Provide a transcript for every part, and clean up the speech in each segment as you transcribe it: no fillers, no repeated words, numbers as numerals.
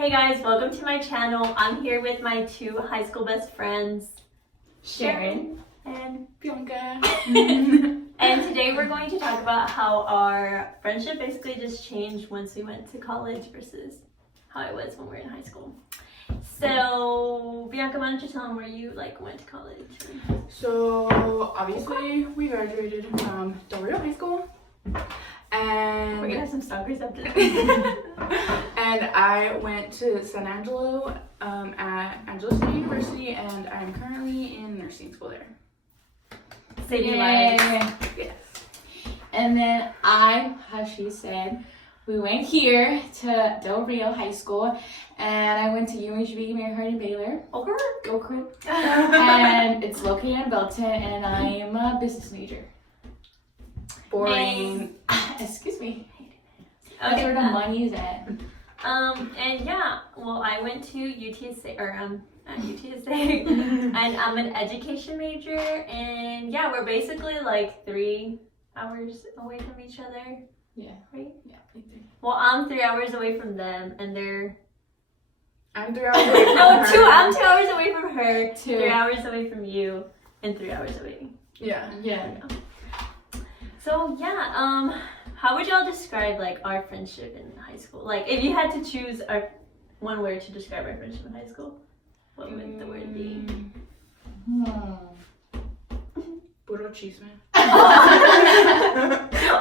Hey guys, welcome to my channel. I'm here with my two high school best friends, Sharon and Bianca. and today we're going to talk about how our friendship basically just changed once we went to college versus how it was when we were in high school. So, Bianca, why don't you tell them where you went to college? So obviously we graduated from Del Rio High School, and We're gonna have some stalkers after this. and I went to San Angelo at Angelo State University, and I'm currently in nursing school there. City life. Yes. And then as she said, we went here to Del Rio High School, and I went to UHB, Mary Hardin Baylor. Go Crew. And it's located in Belton, and I'm a business major. Boring. Excuse me. Okay. That's where the money is at. And yeah, well, I went to UTSA, at UTSA, and I'm an education major, and yeah, we're basically 3 hours away from each other. Yeah. Right? Yeah. Well, I'm 3 hours away from them, and they're... I'm 3 hours away from No, her. I'm 2 hours away from her, 2. 3 hours away from you, and 3 hours away. Yeah. So yeah, how would y'all describe our friendship in high school? If you had to choose one word to describe our friendship in high school, what would the word be? Puro chisme.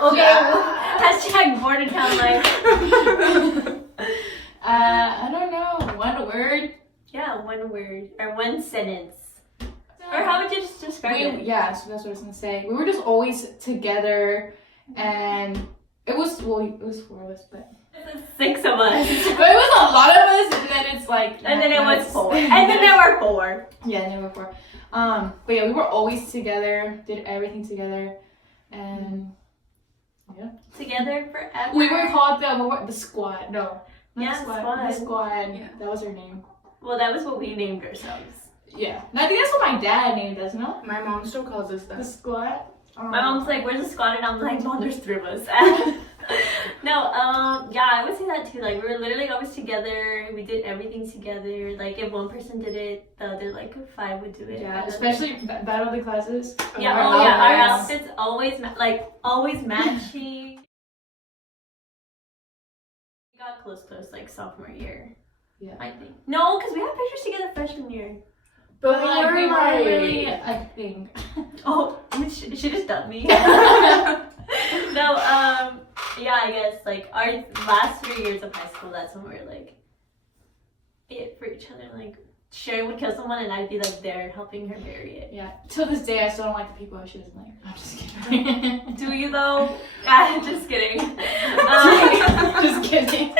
Okay, hashtag border town life. I don't know. One word. Yeah, one word or one sentence. Or how would you just describe it? Yeah, so that's what I was gonna say. We were just always together, and it was 4 of us, but It's 6 of us. but it was a lot of us, and then it's And then it was 4. And then there were 4. Yeah, and then we were 4. But yeah, we were always together, did everything together, and yeah. Together forever. We were called the squad. No. Not Yeah, the squad. squad. The squad. Yeah. That was our name. Well, that was what we named ourselves. Yeah. And I think that's what my dad named us, no? My mom still calls us The that. squad. My mom's like, "Where's the squad?" And I'm like, "Mom, there's 3 of us." No, yeah, I would say that too. We were literally always together. We did everything together. If one person did it, the other 5 would do it. Yeah, especially battle of the classes. Yeah, Our our outfits. outfits always matching. We got close, sophomore year. Yeah. I think. No, because we had pictures together freshman year. But we weren't really a thing. Oh, she just dubbed me. No, yeah, I guess our last 3 years of high school, that's when we were it for each other. Sharon would kill someone and I'd be there helping her bury it. Yeah. Till this day, I still don't like the people she doesn't like. I'm just kidding. Do you though? Just kidding. Just kidding.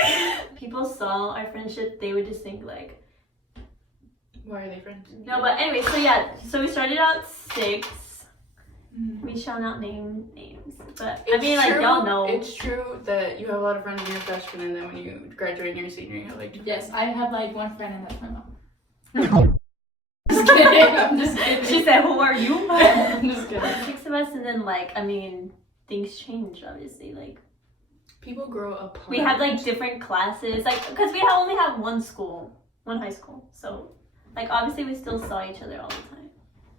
People saw our friendship, they would just think Why are they friends? no, but anyway, so we started out 6. We shall not name names, but y'all know. It's true that you have a lot of friends when you're freshman, and then when you graduate and you're a senior, you have 2 Yes, friends. I have one friend, and that's my mom. Just kidding. I'm just kidding. She said, "Who are you?" I'm just kidding. 6 of us, and then things change, obviously. People grow apart. We had different classes, because we only have one high school, so obviously we still saw each other all the time.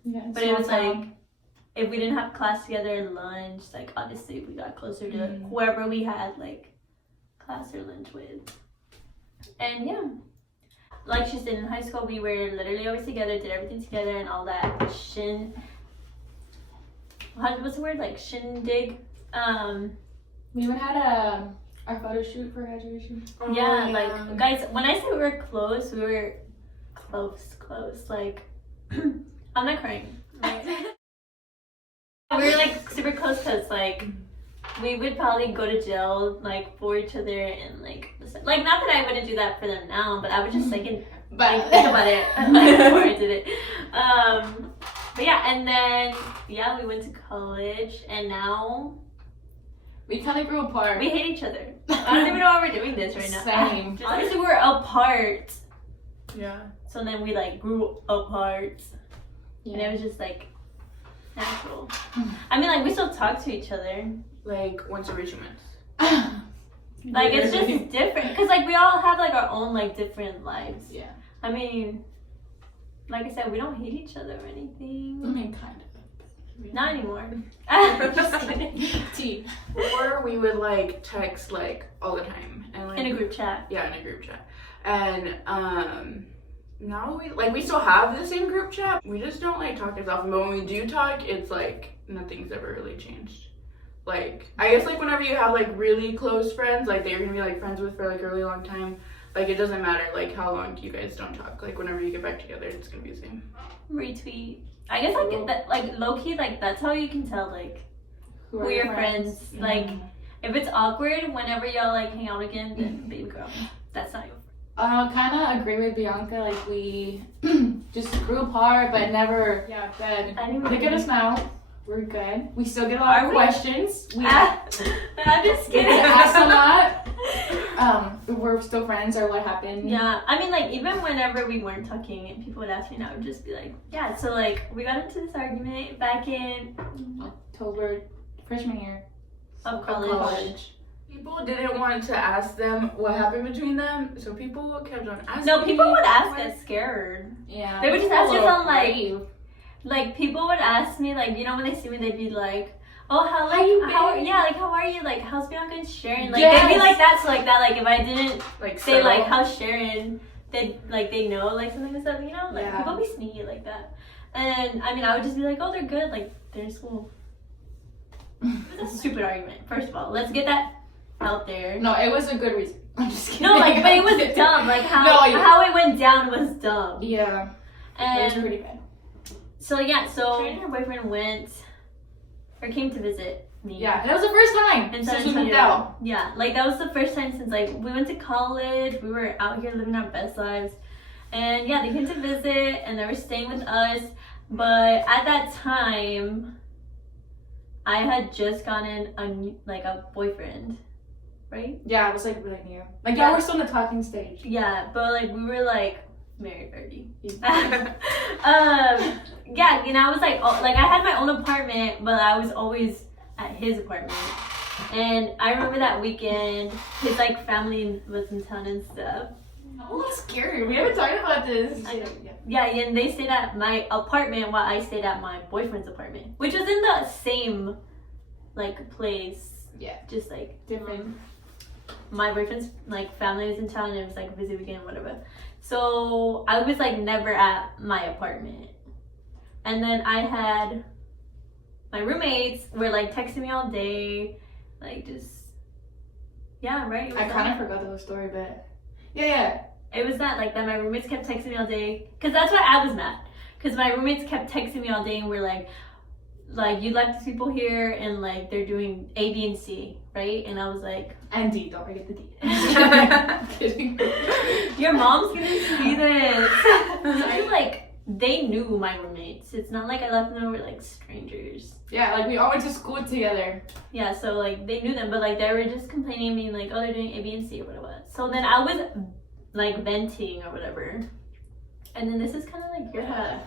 Yeah, But it was if we didn't have class together, lunch, obviously we got closer to whoever we had class or lunch with. And yeah, she said, in high school we were literally always together, did everything together, and all that what's the word, shindig. we even had our photo shoot for graduation. Oh, Yeah, guys, when I say we were close, I'm not crying. We were super close because we would probably go to jail for each other and not that I wouldn't do that for them now, but I would just think about it before I did it. But yeah, and then we went to college, and now we kind of grew apart. we hate each other. I don't even know why we're doing this right now. Same. Honestly, we're apart. Yeah. So then we grew apart, Yeah. and it was just natural. We still talk to each other. Once every 2 months. Like, it's just different. Because, like, we all have, like, our own, like, different lives. Yeah. I mean, like I said, we don't hate each other or anything. I mean, kind of. Not anymore. Just kidding. Tea. Or we would like text like all the time and like In a group chat. Yeah, in a group chat. And now we still have the same group chat. We just don't like talk as often. But when we do talk, it's like nothing's ever really changed. Like I guess like whenever you have like really close friends, like that you're gonna be like friends with for like a really long time, like it doesn't matter like how long you guys don't talk. Like whenever you get back together, it's gonna be the same. Retweet. I guess like that, like low key, like that's how you can tell like who your friends. Yeah. Like if it's awkward whenever y'all like hang out again, then baby girl, that's not your friend. Kind of agree with Bianca. Like we just grew apart, but never. Yeah, good. Look at us now. We're good. We still get a lot of questions. I'm just kidding. Ask a lot. We're still friends or what happened. Yeah, I mean, like, even whenever we weren't talking and people would ask me, and I would just be like, yeah, so, like, we got into this argument back in October, freshman year of college. People didn't want to ask them what happened between them, so people kept on asking. No, people would ask us scared. Yeah. They would just ask us on, like, people would ask me, like, you know, when they see me, they'd be like, oh, how are you? Like, how's Bianca and Sharon? Like, they'd be like that, so, like, that, like, if I didn't like say, like, how's Sharon, they know, like, something and stuff, you know? Like, people be sneaky like that. And, I mean, I would just be like, oh, they're good, like, they're in school. It was a stupid argument, first of all. Let's get that out there. No, it was a good reason. I'm just kidding. No, like, but it was dumb. Like, how it went down was dumb. Yeah. And it was pretty bad. So, yeah, Sharon and her boyfriend came to visit me. Yeah, that was the first time since we moved out. Yeah, like, that was the first time since, like, we went to college, we were out here living our best lives. And, yeah, they came to visit, and they were staying with us. But at that time, I had just gotten a boyfriend, right? Yeah, it was, like, really new. Like, yeah, we're still in the talking stage. Yeah, but, like, we were, like, married already. Yeah, you know, I was like I had my own apartment, but I was always at his apartment. And I remember that weekend, his like family was in town and stuff. Oh, that's scary. We haven't talked about this. Yeah, and they stayed at my apartment while I stayed at my boyfriend's apartment, which was in the same like place. Yeah, just like different. My boyfriend's like family was in town and it was like a busy weekend, whatever. So I was like never at my apartment. And then I had my roommates were like texting me all day, like just right. I kind of forgot the whole story, but yeah. It was that my roommates kept texting me all day, cause that's why I was mad, cause my roommates kept texting me all day and were like you left these people here and like they're doing A, B, and C, right? And I was like, and D, don't forget the D. Kidding. Your mom's gonna see this. So, like. They knew my roommates. It's not like I left them over like strangers. Yeah, like we all went to school together. Yeah, so like they knew them, but like they were just complaining to me like, oh, they're doing A, B, and C or whatever. So then I was like venting or whatever. And then this is kind of like your side.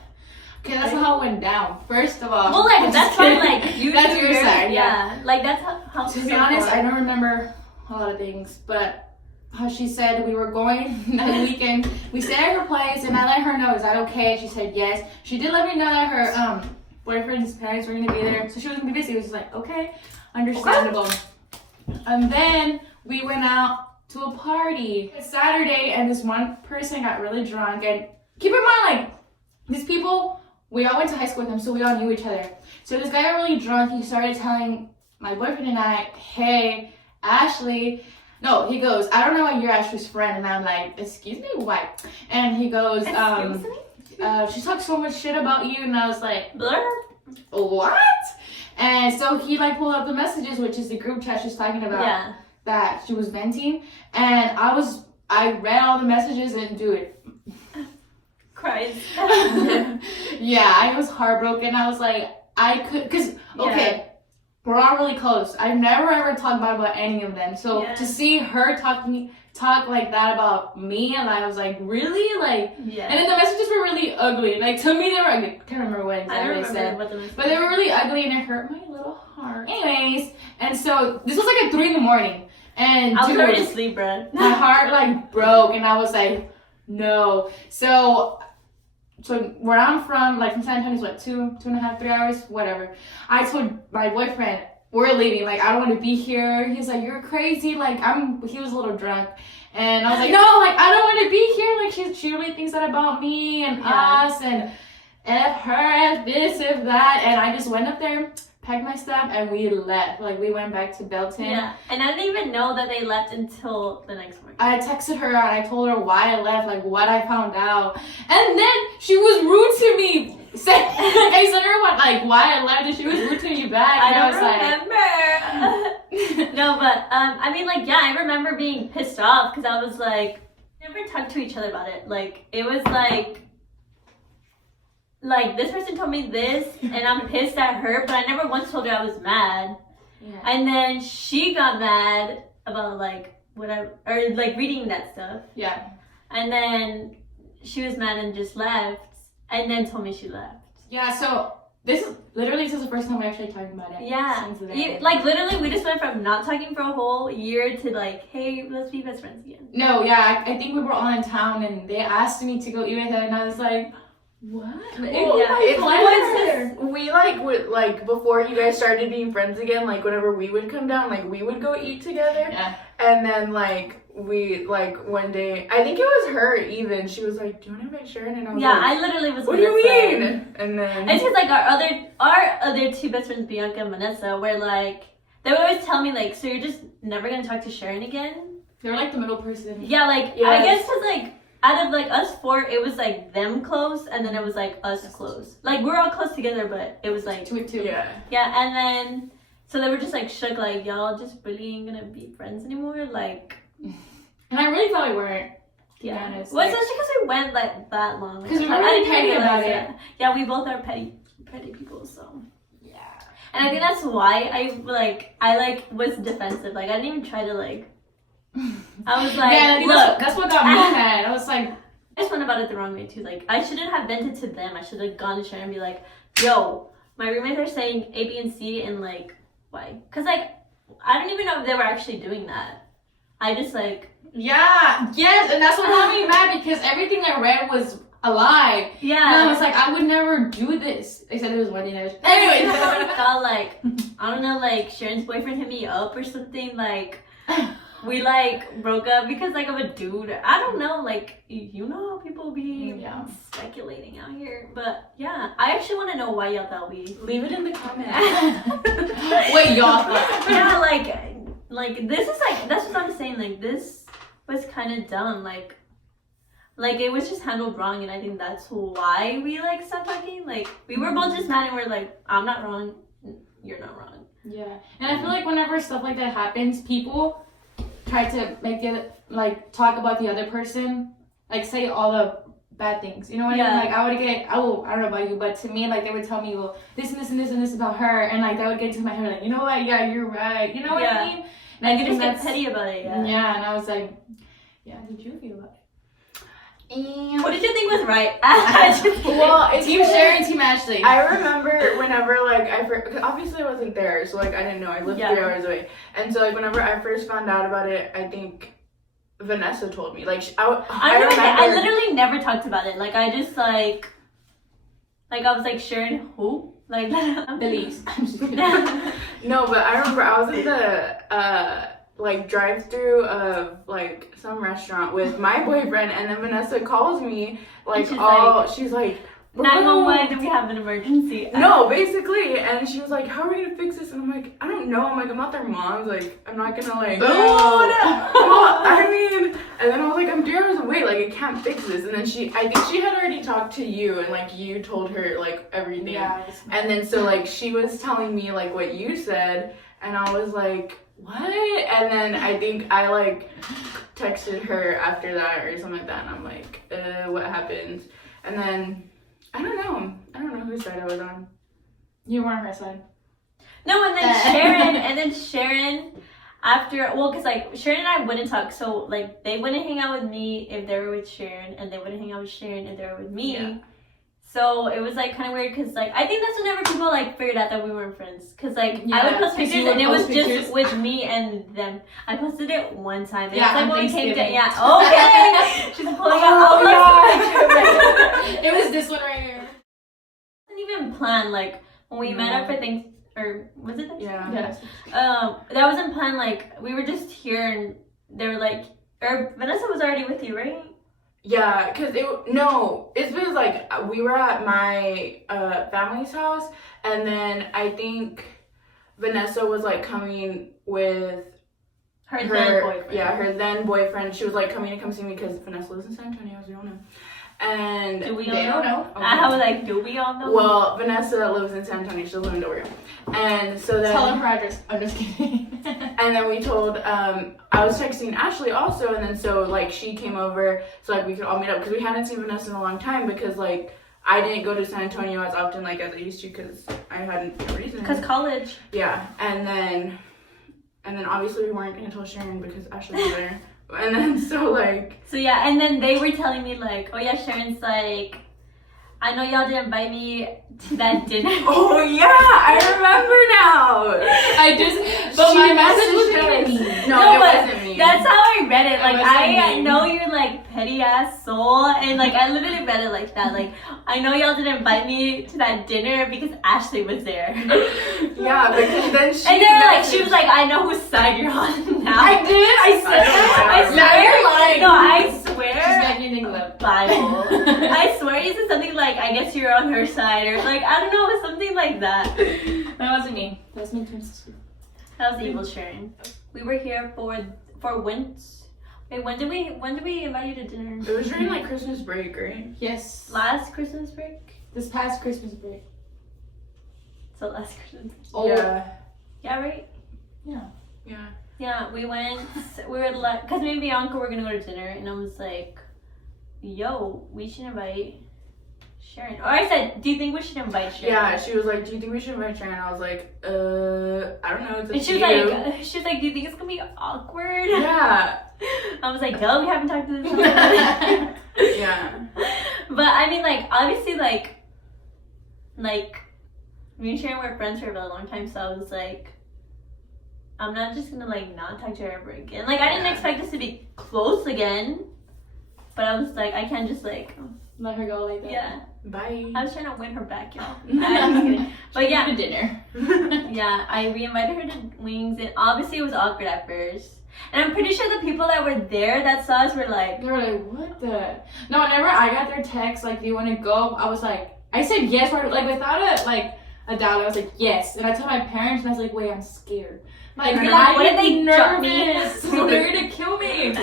Okay, that's not how it went down. First of all. Well, like that's fine. Like you. That's your side. Yeah. Like that's how. To be honest, I don't remember a lot of things, but. How she said we were going that weekend. We stayed at her place and I let her know, is that okay? She said yes. She did let me know that her boyfriend's parents were going to be there. So she was going to be busy. It was like, okay, understandable. Okay. And then we went out to a party. It's Saturday and this one person got really drunk. And keep in mind, like, these people, we all went to high school with them, so we all knew each other. So this guy got really drunk. He started telling my boyfriend and I, hey, Ashley. No, he goes, I don't know why you're Ashley's friend. And I'm like, excuse me, what? And he goes, she talked so much shit about you. And I was like, blur? What? And so he like pulled up the messages, which is the group chat she's talking about. Yeah. That she was venting. And I read all the messages and do it. Cried. Yeah, I was heartbroken. I was like, okay. We're all really close. I've never ever talked about any of them. So to see her talk like that about me, and I was like, really? Like, and then the messages were really ugly. Like, to me, they were ugly. I can't remember what exactly they said. But they were really ugly, and it hurt my little heart. Anyways, and so this was like at 3 a.m. And I was dude, already asleep, bro. my heart like broke, and I was like, no. So where I'm from, like from San Antonio, is what, 2.5, 3 hours, whatever. I told my boyfriend, we're leaving. Like, I don't want to be here. He's like, you're crazy. Like, he was a little drunk. And I was like, no, like, I don't want to be here. Like, she really thinks that about me and us and F her, F this, F that. And I just went up there, packed my stuff, and we left. Like, we went back to Belton. Yeah, and I didn't even know that they left until the next morning. I texted her and I told her why I left, like what I found out. And then she was rude to me. I sent her why I left, and she was rude to me back. And I don't remember. No, but I mean, like, yeah, I remember being pissed off because I was like, never talked to each other about it. Like, it was like this person told me this, and I'm pissed at her, but I never once told her I was mad. Yeah. And then she got mad about like whatever, or like reading that stuff. Yeah. And then she was mad and just left, and then told me she left. Yeah, so this is the first time we're actually talking about it. Yeah. Like, literally, we just went from not talking for a whole year to like, hey, let's be best friends again. No, yeah, I think we were all in town, and they asked me to go eat with her, and I was like, what? Well, we would before you guys started being friends again, like whenever we would come down, like we would go eat together. Yeah. And then we one day, I think it was her even, she was like, do you want to invite Sharon? And I was like, I literally was what do you mean? And then it's just like our other two best friends, Bianca and Vanessa, were like, they would always tell me like, so you're just never gonna talk to Sharon again? They were like the middle person. Yeah, like yes. I guess because like out of like us four, it was like them close, and then it was like us close. Like we're all close together, but it was like 2 and 2. Yeah. Yeah, and then so they were just like shook, like y'all just really ain't gonna be friends anymore, like. And I really thought we weren't. Yeah. Honest, well, especially because we went like that long. Because we were really petty about it. Yeah, we both are petty people, so. Yeah. And I think that's why I was defensive. Like I didn't even try to like. I was like, yeah, look, that's what got me mad. I was like, I just went about it the wrong way too. Like I shouldn't have vented to them. I should have gone to Sharon and be like, yo, my roommates are saying A, B, and C, and like why? Because like I don't even know if they were actually doing that. I just like. Yeah, yes, and that's what got me mad because everything I read was a lie. Yeah. And I was like, I would never do this. They said it was one thing. Anyway. I thought like, I don't know, like Sharon's boyfriend hit me up or something. Like, we like broke up because like of a dude. I don't know, like you know how people be speculating out here. But yeah, I actually want to know why y'all thought we. Leave it in the comments. Wait, y'all thought? Yeah, like this is like that's what I'm saying. Like this was kind of dumb. Like it was just handled wrong, and I think that's why we like stopped talking. Like we were both just mad, and we're like, I'm not wrong, you're not wrong. Yeah, and I feel like whenever stuff like that happens, people try to make it like talk about the other person, like say all the bad things. You know what I mean? Like I don't know about you, but to me, like they would tell me, well, this and this and this and this about her, and like that would get into my head, like, you know what? Yeah, you're right. You know what I mean? And I could just get petty about it. Yeah, and I was like, yeah, how did you feel about it? And what did you think was right? Well, it's Team Sharon, Team Ashley. I remember whenever obviously I wasn't there, so like I didn't know. I lived 3 hours away, and so like whenever I first found out about it, I think Vanessa told me. Like I remember. I literally never talked about it. Like I just like I was like, Sharon, who? Like Belize. No, but I remember I was in the drive-through of like some restaurant with my boyfriend, and then Vanessa calls me she's like 911, we have an emergency. No, basically, and she was like, how are we gonna fix this? And I'm like, I don't know. I'm like, I'm not their mom. Like, I'm not gonna like. Oh no. I mean, and then I was like, I'm 3 hours away. Like, I can't fix this. And then I think she had already talked to you, and like you told her like everything. Yeah. And then so like she was telling me like what you said, and I was like, what? And then I think I like texted her after that or something like that, and I'm like, what happened? And then. I don't know whose side I was on. You were on her side. No, and then Sharon, after, because like Sharon and I wouldn't talk, so like they wouldn't hang out with me if they were with Sharon, and they wouldn't hang out with Sharon if they were with me. Yeah. So it was like kind of weird because like I think that's whenever people like figured out that we weren't friends because like Yeah, I would post 'cause pictures you would and it was post just pictures. with me and them. I posted it one time. It Yeah, was like on when we came to Thanksgiving. yeah. Okay, she's pulling out. Oh, I'll It was this one right here. It wasn't even planned. Like when we met up for things or was it? Yeah. Yes. That wasn't planned. Like we were just here and they were like, or Vanessa was already with you, right? Yeah, it's because like we were at my family's house, and then I think Vanessa was like coming with Her then boyfriend. Yeah, her then boyfriend. She was like coming to come see me because Vanessa lives in San Antonio, as we all know. And Do we They all don't know. I was like, do we all know? Well, Vanessa lives in San Antonio. She doesn't live in Del Rio. And so then Tell them her address. I'm just kidding. and then we told, I was texting Ashley also, and then so, like, she came over so, like, we could all meet up, because we hadn't seen Vanessa in a long time, because, like, I didn't go to San Antonio as often, like, as I used to, because I hadn't a reason. Because college. Yeah, and then obviously we weren't going to tell Sharon, because Ashley was there, and then, so, like... So, yeah, and then they were telling me, like, oh, yeah, Sharon's like, I know y'all didn't invite me to that dinner. Oh, yeah, I remember now! But She my message messaged wasn't us. me. No, it but wasn't me. That's how I read it. Like, wasn't I me. know you're, like, petty-ass soul, and, like, I literally read it like that. Like, I know y'all didn't invite me to that dinner because Ashley was there. Yeah, because then she... And they were like, she was like, I know whose side you're on now. I did. I said that. I swear. Now you're lying. No, I swear. She's got anything left. Bible. I swear you said something like, I guess you're on her side, or like, I don't know, something like that. That wasn't me. That was my twin sister. That was evil Sharon. We were here for Wentz. Wait, when did we invite you to dinner? It was during, like, Christmas break, right? Yes. Last Christmas break? This past Christmas break. So last Christmas. Oh. Yeah. Yeah, right? Yeah. Yeah. Yeah, we went, we were like, cause me and Bianca were gonna go to dinner, and I was like, yo, we should invite Sharon. Or I said, do you think we should invite Sharon? Yeah, she was like, do you think we should invite Sharon? I was like, I don't know. It's up And to she was you. like, do you think it's gonna be awkward? Yeah. I was like, no, we haven't talked to this woman. Yeah. But I mean, like, obviously, like, me and Sharon were friends for a really long time, so I was like, I'm not just gonna, like, not talk to her ever again. Like, I didn't expect us to be close again, but I was like, I can't just, like, Let her go like that. yeah. Bye. I was trying to win her back, y'all. I'm just kidding. But yeah. To dinner. Yeah, I re-invited her to Wings, and obviously it was awkward at first. And I'm pretty sure the people that were there that saw us were like, They were like, what the? No, whenever I got their text, like, do you want to go? I was like, I said yes, right, like, without a doubt. I was like, yes. And I told my parents, and I was like, wait, I'm scared. Like, You're like, what if they jump me? nervous? They're gonna kill me.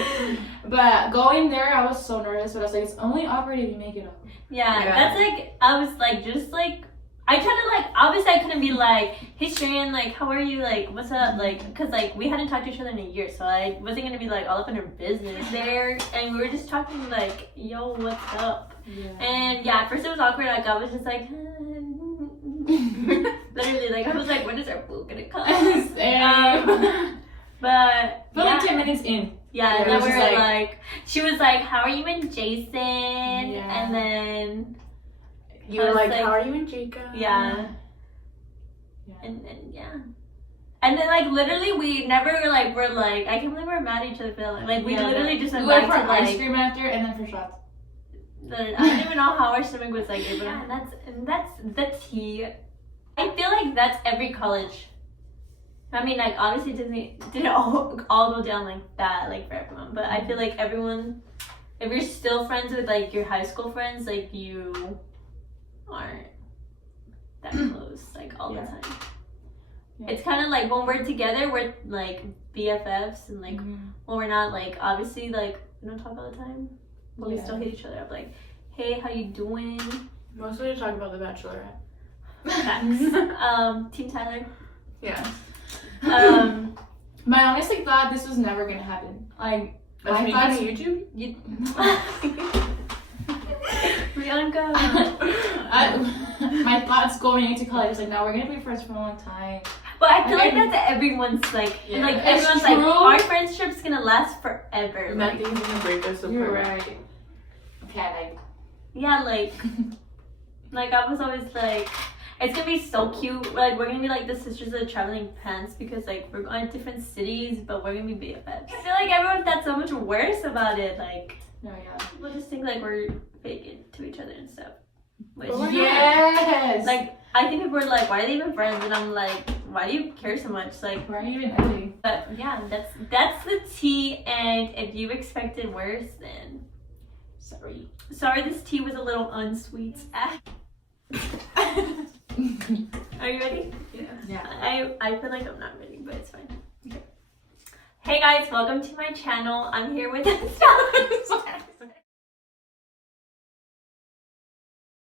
But going there, I was so nervous, but I was like, it's only awkward if you make it up. yeah, Yeah. that's like, I was like, just like, I tried to like, obviously I couldn't be like, hey Sharon, like, how are you, like, what's up, like, cause like, we hadn't talked to each other in a year, so I wasn't gonna be like all up in her business there, and we were just talking like, yo, what's up? Yeah. And yeah, at first it was awkward, like, I was just like, literally, like, I was like, when is our food gonna come? But But yeah. like 10 minutes in. Yeah, Yeah, and it then was we just were like- like, she was like, how are you and Jason? Yeah. And then, You I were was like, like- how are you and Jacob? yeah. Yeah. And then, yeah. And then, like, literally, we never, like, were like, I can't believe we're mad at each other for that. Like, we Yeah. literally just We went went back for to, ice like, cream after and then for shots. I don't even know how our stomach was like, but that's the tea. I feel like that's every college. I mean, like, obviously it didn't all go down like that, like, for everyone. But I feel like everyone, if you're still friends with, like, your high school friends, like, you aren't that close, like, all Yeah. the time. Yeah. It's kind of like when we're together, we're, like, BFFs. And, like, Mhm. when we're not, like, obviously, like, we don't talk all the time. But we Yeah. still hit each other up, like, hey, how you doing? Mostly to talk about The Bachelorette. Facts. Team Tyler. Yeah. My honest thought, this was never gonna happen. Like, That's my me thoughts. doing YouTube? You... Bianca. My thoughts going into college was like, no, we're gonna be friends for a long time. But I feel like Okay. that's everyone's like, Yeah. like It's everyone's like, true. our friendship's gonna last forever. Like, Nothing's gonna break us apart. You're right. Okay, like, yeah, like Like I was always like, it's gonna be so cute. Like we're gonna be like the sisters of the traveling pants because like we're going to different cities, but we're gonna be BFFs. I feel like everyone thought so much worse about it. Like, No, yeah. we'll just think like we're faking to each other and stuff. Which, Yes. like I think people were like, why are they even friends? And I'm like, why do you care so much? Like, why are you even ugly? but yeah, that's the tea. And if you expected worse, then sorry, this tea was a little unsweet. Are you ready? Yeah. I feel like I'm not ready, but it's fine. Okay. Hey guys, welcome to my channel. I'm here with